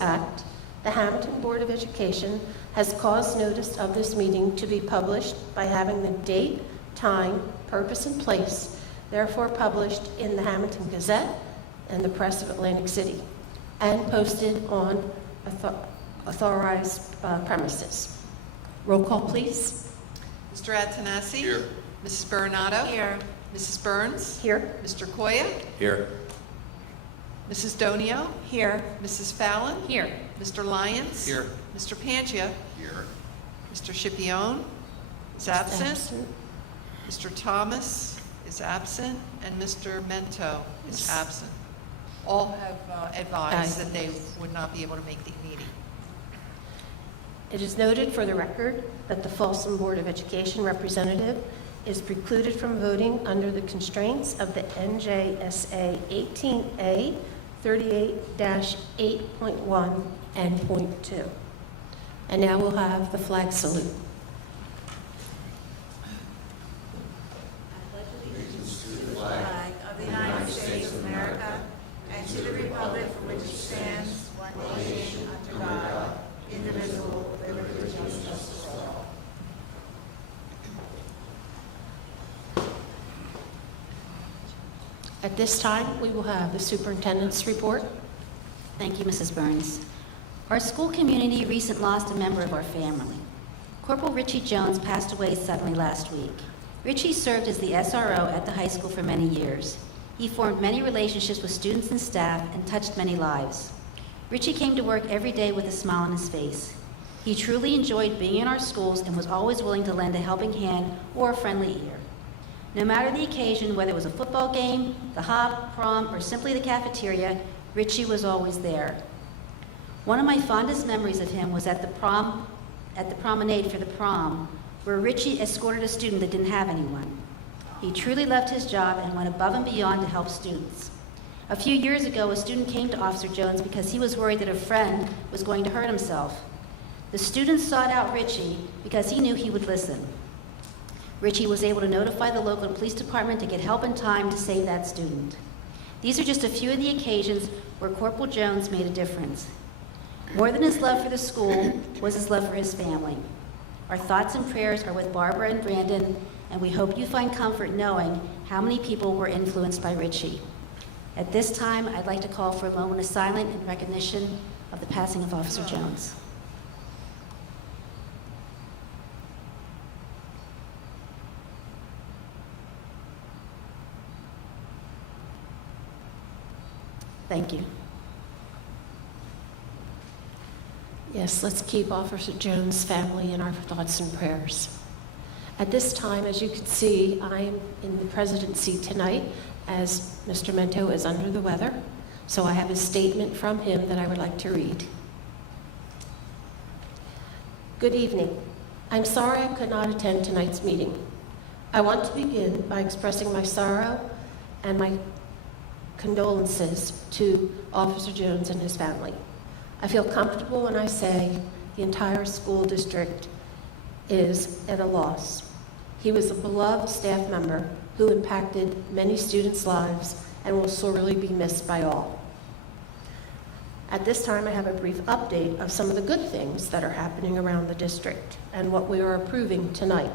Act, the Hammonton Board of Education has caused notice of this meeting to be published by having the date, time, purpose, and place therefore published in the Hammonton Gazette and the Press of Atlantic City, and posted on authorized premises. Roll call, please. Mr. Atanasi? Here. Mrs. Bernardo? Here. Mrs. Burns? Here. Mr. Koya? Here. Mrs. Donio? Here. Mrs. Fallon? Here. Mr. Lyons? Here. Mr. Pangia? Here. Mr. Scipione is absent. Mr. Thomas is absent, and Mr. Mento is absent. All have advised that they would not be able to make the meeting. It is noted for the record that the Folsom Board of Education representative is precluded from voting under the constraints of the NJSA 18A 38-8.1 and .2. And now we'll have the flag salute. Flag of the United States of America and to the republic for which it stands, one nation, under God, indivisible, with liberty and justice for all. At this time, we will have the superintendent's report. Thank you, Mrs. Burns. Our school community recently lost a member of our family. Corporal Richie Jones passed away suddenly last week. Richie served as the SRO at the high school for many years. He formed many relationships with students and staff and touched many lives. Richie came to work every day with a smile on his face. He truly enjoyed being in our schools and was always willing to lend a helping hand or a friendly ear. No matter the occasion, whether it was a football game, the hop, prom, or simply the cafeteria, Richie was always there. One of my fondest memories of him was at the promenade for the prom, where Richie escorted a student that didn't have anyone. He truly loved his job and went above and beyond to help students. A few years ago, a student came to Officer Jones because he was worried that a friend was going to hurt himself. The student sought out Richie because he knew he would listen. Richie was able to notify the local police department to get help in time to save that student. These are just a few of the occasions where Corporal Jones made a difference. More than his love for the school was his love for his family. Our thoughts and prayers are with Barbara and Brandon, and we hope you find comfort knowing how many people were influenced by Richie. At this time, I'd like to call for a moment of silence in recognition of the passing of Officer Jones. Thank you. Yes, let's keep Officer Jones' family in our thoughts and prayers. At this time, as you can see, I am in the presidency tonight as Mr. Mento is under the weather, so I have a statement from him that I would like to read. Good evening. I'm sorry I could not attend tonight's meeting. I want to begin by expressing my sorrow and my condolences to Officer Jones and his family. I feel comfortable when I say the entire school district is at a loss. He was a beloved staff member who impacted many students' lives and will sorely be missed by all. At this time, I have a brief update of some of the good things that are happening around the district and what we are approving tonight.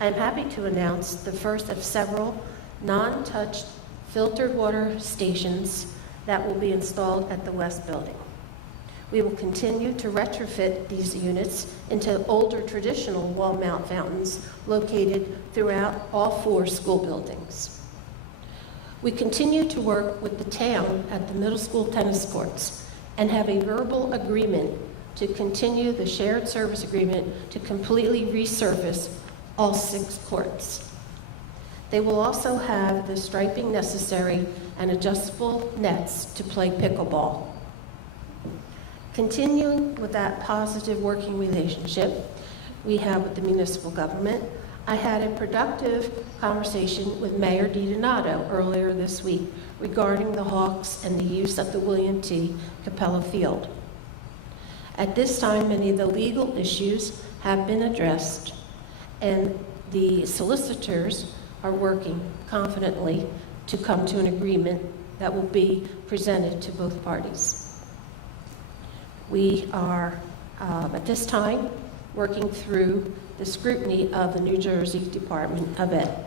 I am happy to announce the first of several non-touched filtered water stations that will be installed at the West Building. We will continue to retrofit these units into older traditional wall mount fountains located throughout all 4 school buildings. We continue to work with the town at the middle school tennis courts and have a verbal agreement to continue the shared service agreement to completely resurface all 6 courts. They will also have the striping necessary and adjustable nets to play pickleball. Continuing with that positive working relationship we have with the municipal government, I had a productive conversation with Mayor DiDonato earlier this week regarding the Hawks and the use of the William T. Capella Field. At this time, many of the legal issues have been addressed, and the solicitors are working confidently to come to an agreement that will be presented to both parties. We are, at this time, working through the scrutiny of the New Jersey Department of Ed.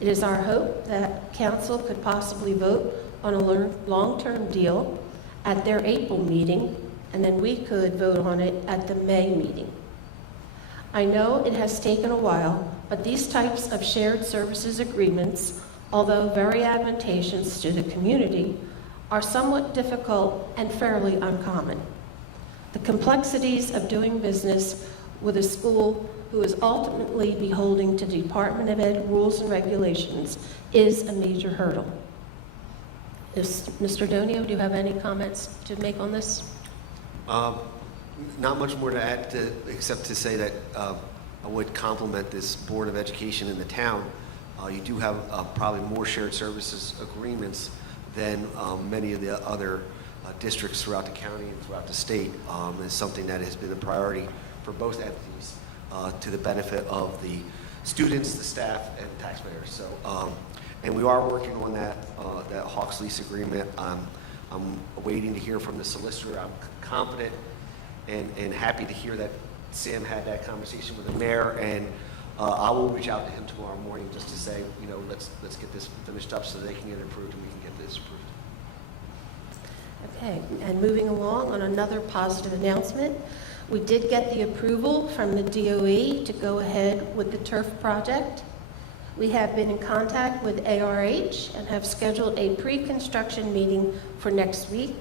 It is our hope that Council could possibly vote on a long-term deal at their April meeting, and then we could vote on it at the May meeting. I know it has taken a while, but these types of shared services agreements, although very advantageous to the community, are somewhat difficult and fairly uncommon. The complexities of doing business with a school who is ultimately beholden to the Department of Ed rules and regulations is a major hurdle. Mr. Donio, do you have any comments to make on this? Not much more to add except to say that I would compliment this Board of Education in the town. You do have probably more shared services agreements than many of the other districts throughout the county and throughout the state. Is something that has been a priority for both entities to the benefit of the students, the staff, and taxpayers. So, and we are working on that Hawks lease agreement. I'm waiting to hear from the solicitor. I'm confident and happy to hear that Sam had that conversation with the mayor, and I will reach out to him tomorrow morning just to say, you know, let's get this finished up so they can get it approved and we can get this approved. Okay, and moving along on another positive announcement, we did get the approval from the DOE to go ahead with the turf project. We have been in contact with ARH and have scheduled a pre-construction meeting for next week.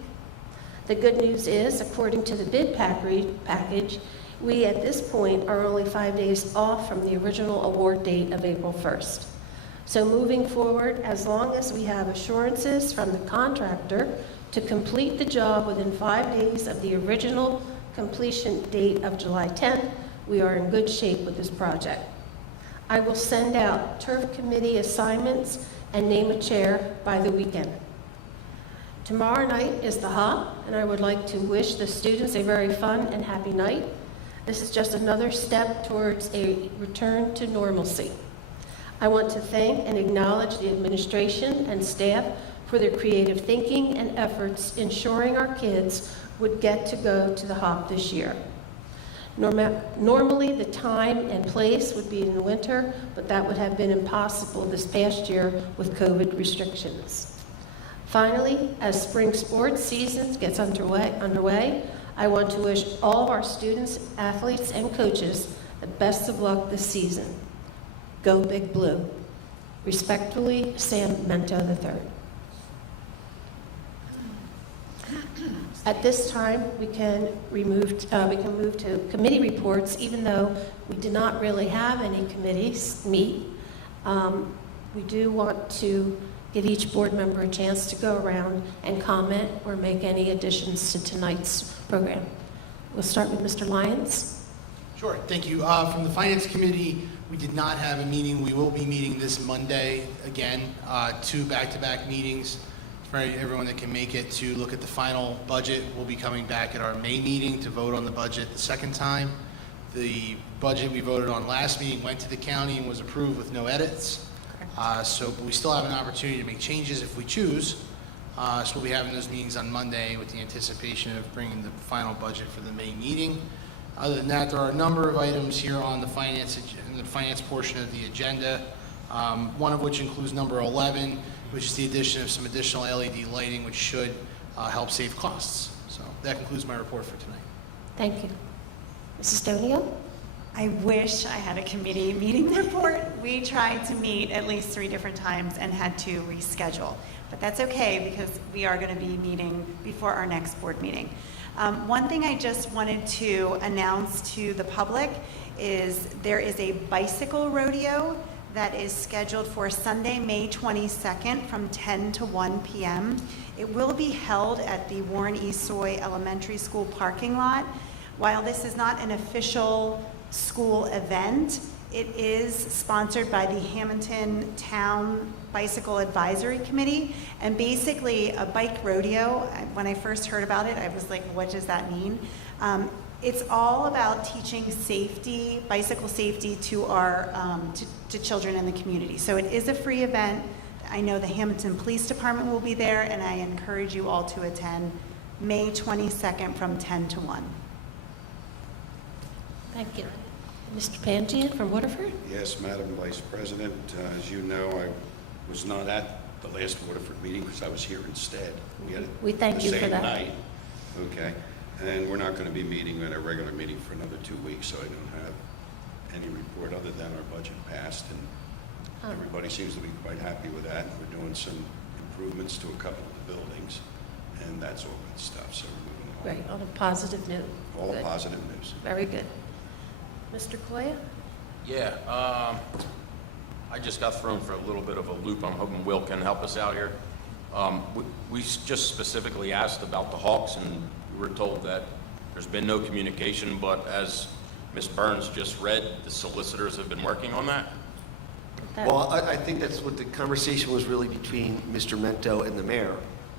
The good news is, according to the bid package, we at this point are only 5 days off from the original award date of April 1st. So moving forward, as long as we have assurances from the contractor to complete the job within 5 days of the original completion date of July 10th, we are in good shape with this project. I will send out turf committee assignments and name a chair by the weekend. Tomorrow night is the hop, and I would like to wish the students a very fun and happy night. This is just another step towards a return to normalcy. I want to thank and acknowledge the administration and staff for their creative thinking and efforts ensuring our kids would get to go to the hop this year. Normally, the time and place would be in the winter, but that would have been impossible this past year with COVID restrictions. Finally, as spring sports season gets underway, I want to wish all of our students, athletes, and coaches the best of luck this season. Go Big Blue. Respectfully, Sam Mento III. At this time, we can move to committee reports, even though we did not really have any committees meet. We do want to give each board member a chance to go around and comment or make any additions to tonight's program. We'll start with Mr. Lyons. Sure, thank you. From the Finance Committee, we did not have a meeting. We will be meeting this Monday again, 2 back-to-back meetings. For everyone that can make it to look at the final budget, we'll be coming back at our May meeting to vote on the budget the second time. The budget we voted on last meeting went to the county and was approved with no edits. So we still have an opportunity to make changes if we choose. So we'll be having those meetings on Monday with the anticipation of bringing the final budget for the May meeting. Other than that, there are a number of items here on the finance portion of the agenda, one of which includes number 11, which is the addition of some additional LED lighting, which should help save costs. So that concludes my report for tonight. Thank you. Mrs. Donio? I wish I had a committee meeting report. We tried to meet at least 3 different times and had to reschedule. But that's okay because we are going to be meeting before our next board meeting. One thing I just wanted to announce to the public is there is a bicycle rodeo that is scheduled for Sunday, May 22nd from 10 to 1 p.m. It will be held at the Warren E. Soy Elementary School parking lot. While this is not an official school event, it is sponsored by the Hammonton Town Bicycle Advisory Committee. And basically a bike rodeo, when I first heard about it, I was like, what does that mean? It's all about teaching safety, bicycle safety to our to children in the community. So it is a free event. I know the Hammonton Police Department will be there, and I encourage you all to attend. May 22nd from 10 to 1. Thank you. Mr. Pangian from Waterford? Yes, Madam Vice President, as you know, I was not at the last Waterford meeting because I was here instead. Had it We thank the you for same that. night. Okay, and we're not going to be meeting at a regular meeting for another 2 weeks, so I don't have any report other than our budget passed, and everybody seems to be quite happy with that. We're doing some improvements to a couple of the buildings, and that's all good stuff, so we're moving on. Right, on a positive note. All Good. positive news. Very good. Mr. Koya? Yeah, I just got thrown for a little bit of a loop. I'm hoping Will can help us out here. We just specifically asked about the Hawks, and we were told that there's been no communication, but as Ms. Burns just read, the solicitors have been working on that. Well, I think that's what the conversation was really between Mr. Mento and the mayor.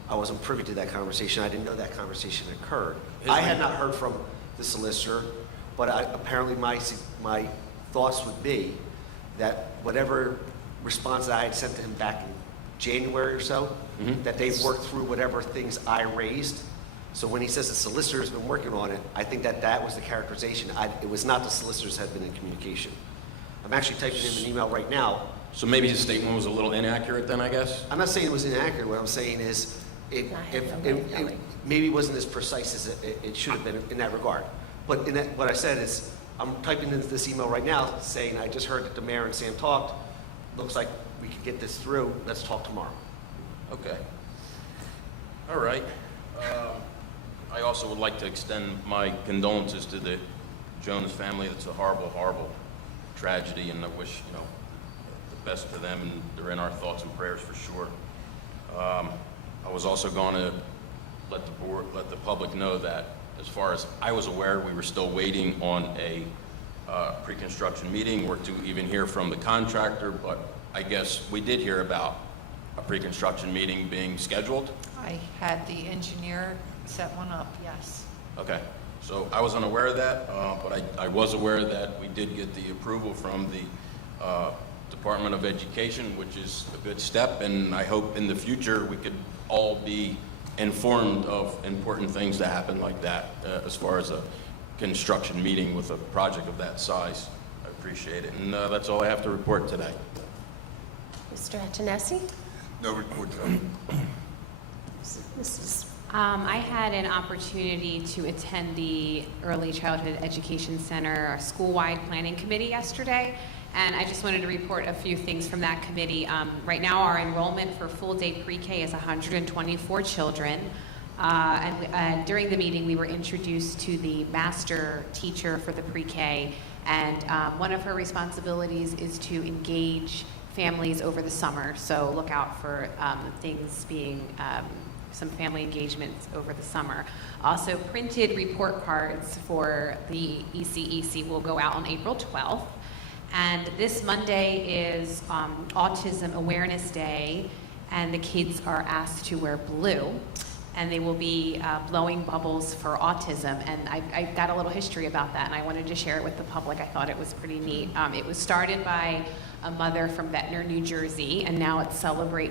I wasn't privy to that conversation. I didn't know that conversation occurred. I had not heard from the solicitor, but apparently my thoughts would be that whatever response that I had sent to him back in January or so, that they've worked through whatever things I raised. So when he says the solicitor has been working on it, I think that was the characterization. It was not the solicitors had been in communication. I'm actually typing in an email right now. So maybe his statement was a little inaccurate then, I guess? I'm not saying it was inaccurate. What I'm saying is it maybe wasn't as precise as it should have been in that regard. But what I said is I'm typing into this email right now saying I just heard that the mayor and Sam talked. Looks like we could get this through. Let's talk tomorrow. Okay. All right. I also would like to extend my condolences to the Jones family. It's a horrible, horrible tragedy, and I wish, the best to them, and they're in our thoughts and prayers for sure. I was also going to let the public know that as far as I was aware, we were still waiting on a pre-construction meeting or to even hear from the contractor, but I guess we did hear about a pre-construction meeting being scheduled. I had the engineer set one up, yes. Okay, so I was unaware of that, but I was aware that we did get the approval from the Department of Education, which is a good step, and I hope in the future we could all be informed of important things that happen like that as far as a construction meeting with a project of that size. I appreciate it, and that's all I have to report today. Mr. Antonesi? No report. Mrs. I had an opportunity to attend the Early Childhood Education Center school-wide planning committee yesterday, and I just wanted to report a few things from that committee. Right now, our enrollment for full-day pre-K is 124 children, and during the meeting, we were introduced to the master teacher for the pre-K, and one of her responsibilities is to engage families over the summer, so look out for things being some family engagements over the summer. Also, printed report cards for the ECEC will go out on April 12th. And this Monday is Autism Awareness Day, and the kids are asked to wear blue. And they will be blowing bubbles for autism. And I got a little history about that, and I wanted to share it with the public. I thought it was pretty neat. It was started by a mother from Ventnor, New Jersey, and now it's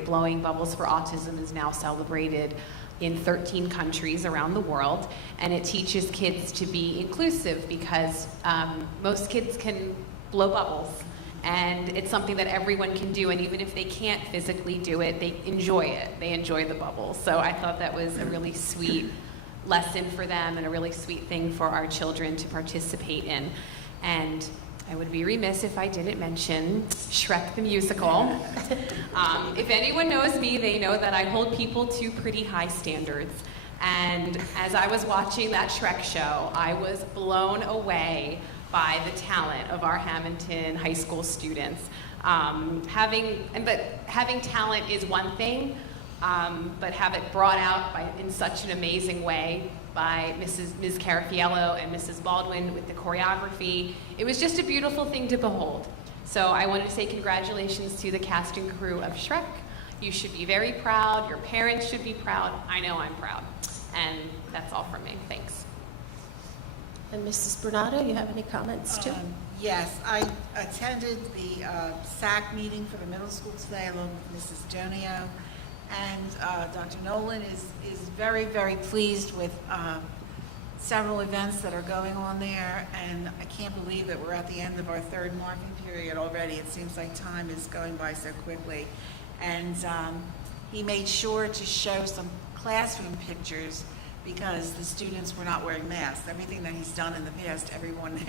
Blowing Bubbles for Autism is now celebrated in 13 countries around the world, and it teaches kids to be inclusive because most kids can blow bubbles, and it's something that everyone can do, and even if they can't physically do it, they enjoy it. They enjoy the bubbles. So I thought that was a really sweet lesson for them and a really sweet thing for our children to participate in. And I would be remiss if I didn't mention Shrek the Musical. If anyone knows me, they know that I hold people to pretty high standards. And as I was watching that Shrek show, I was blown away by the talent of our Hammonton high school students. Having talent is one thing, but have it brought out in such an amazing way by Ms. Carafiello and Mrs. Baldwin with the choreography. It was just a beautiful thing to behold. So I wanted to say congratulations to the cast and crew of Shrek. You should be very proud. Your parents should be proud. I know I'm proud. And that's all from me. Thanks. And Mrs. Bernardo, you have any comments too? Yes, I attended the SAC meeting for the middle school today along with Mrs. Jonio, And Dr. Nolan is very, very pleased with several events that are going on there, and I can't believe that we're at the end of our third marking period already. It seems like time is going by so quickly. And he made sure to show some classroom pictures because the students were not wearing masks. Everything that he's done in the past, everyone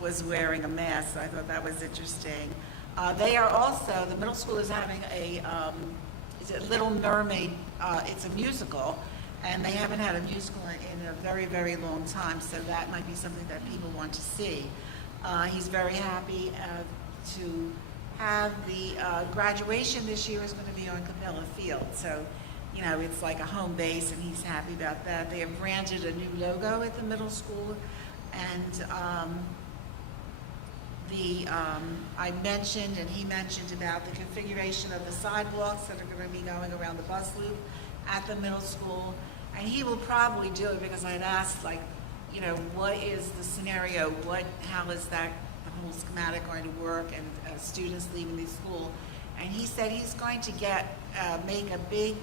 was wearing a mask. So I thought that was interesting. They are also, the middle school is having a, is it Little Mermaid? It's a musical, and they haven't had a musical in a very, very long time, so that might be something that people want to see. He's very happy to have the graduation this year is going to be on Capella Field, so you know, it's like a home base, and he's happy about that. They have branded a new logo at the middle school, and I mentioned, and he mentioned about the configuration of the sidewalks that are going to be going around the bus loop at the middle school, and he will probably do it because I had asked, like, you know, what is the scenario? How is that the whole schematic going to work, and students leaving the school? And he said he's going to make a big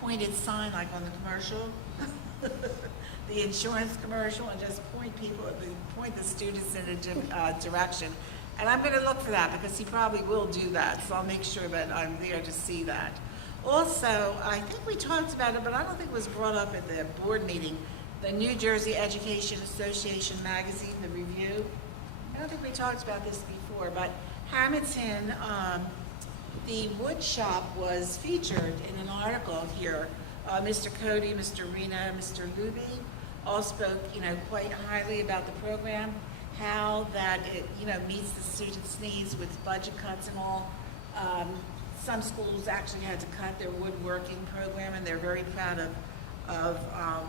pointed sign like on the commercial, the insurance commercial, and just point the students in a direction. And I'm going to look for that because he probably will do that, so I'll make sure that I'm there to see that. Also, I think we talked about it, but I don't think it was brought up at the board meeting, the New Jersey Education Association magazine, the review. I don't think we talked about this before, but Hammonton, the wood shop was featured in an article here. Mr. Cody, Mr. Rena, Mr. Luby all spoke, you know, quite highly about the program, how that it, you know, meets the students' needs with budget cuts and all. Some schools actually had to cut their woodworking program, and they're very proud of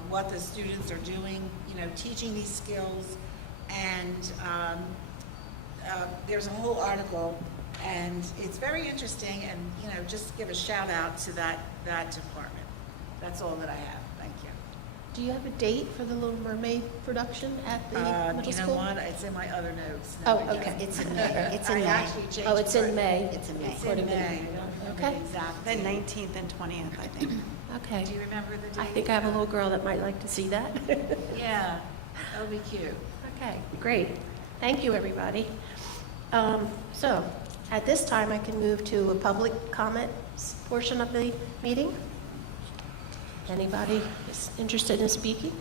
what the students are doing, you know, teaching these skills. And there's a whole article, and it's very interesting, and, you know, just give a shout out to that department. That's all that I have. Thank you. Do you have a date for the Little Mermaid production at the middle You know school? what? It's in my other notes. Oh, No, I okay. guess. It's in May. It's in I May. actually changed Oh, it's in it. May. It's in May. It's in May. I don't remember Okay. the exact The date. 19th and 20th, I think. Okay. Do you remember the date? I think I have a little girl that might like to see that. Yeah, that'll be cute. Okay, great. Thank you, everybody. So, at this time, I can move to a public comment portion of the meeting. Anybody is interested in speaking?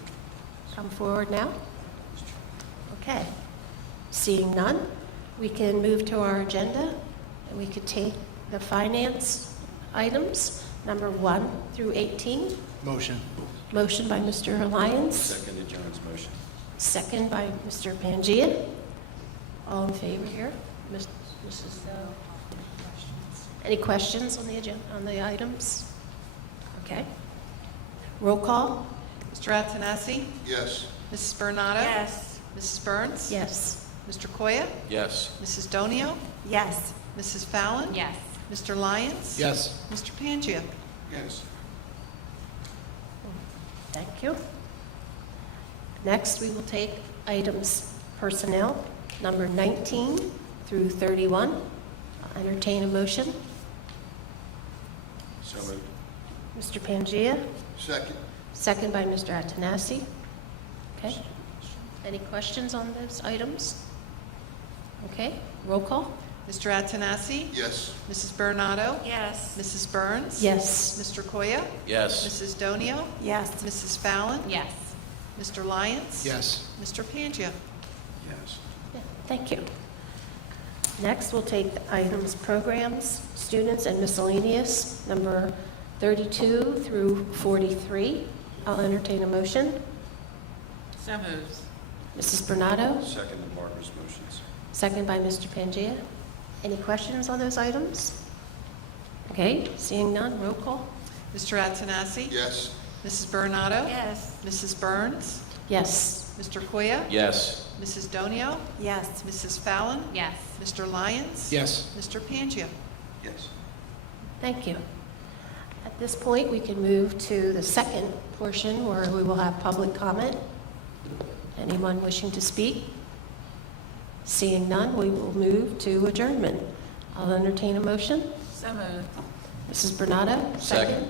Come forward now. Okay. Seeing none, we can move to our agenda, and we could take the finance items, number 1 through 18. Motion. Motion by Mr. Lyons. Seconded John's motion. Second by Mr. Pangia. All in favor here? Mrs. Any questions on the agenda, on the items? Okay. Roll call? Mr. Attanassi? Yes. Mrs. Bernardo? Yes. Mrs. Burns? Yes. Mr. Koya? Yes. Mrs. Donio? Yes. Mrs. Fallon? Yes. Mr. Lyons? Yes. Mr. Pangia? Yes. Thank you. Next, we will take items personnel, number 19 through 31. I'll entertain a motion. So moved. Mr. Pangia, Second. second by Mr. Attanassi. Okay. Any questions on those items? Okay, roll call? Mr. Attanassi? Yes. Mrs. Bernardo? Yes. Mrs. Burns? Yes. Mr. Koya? Yes. Mrs. Donio? Yes. Mrs. Fallon? Yes. Mr. Lyons? Yes. Mr. Pangia? Yes. Yeah, thank you. Next, we'll take items programs, students, and miscellaneous, number 32 through 43. I'll entertain a motion. So moved. Mrs. Bernardo, Seconded Barbara's motions. second by Mr. Pangia. Any questions on those items? Okay, seeing none, roll call. Mr. Attanassi? Yes. Mrs. Bernardo? Yes. Mrs. Burns? Yes. Mr. Koya? Yes. Mrs. Donio? Yes. Mrs. Fallon? Yes. Mr. Lyons? Yes. Mr. Pangia? Yes. Thank you. At this point, we can move to the second portion where we will have public comment. Anyone wishing to speak? Seeing none, we will move to adjournment. I'll entertain a motion. So moved. Mrs. Bernardo? Second.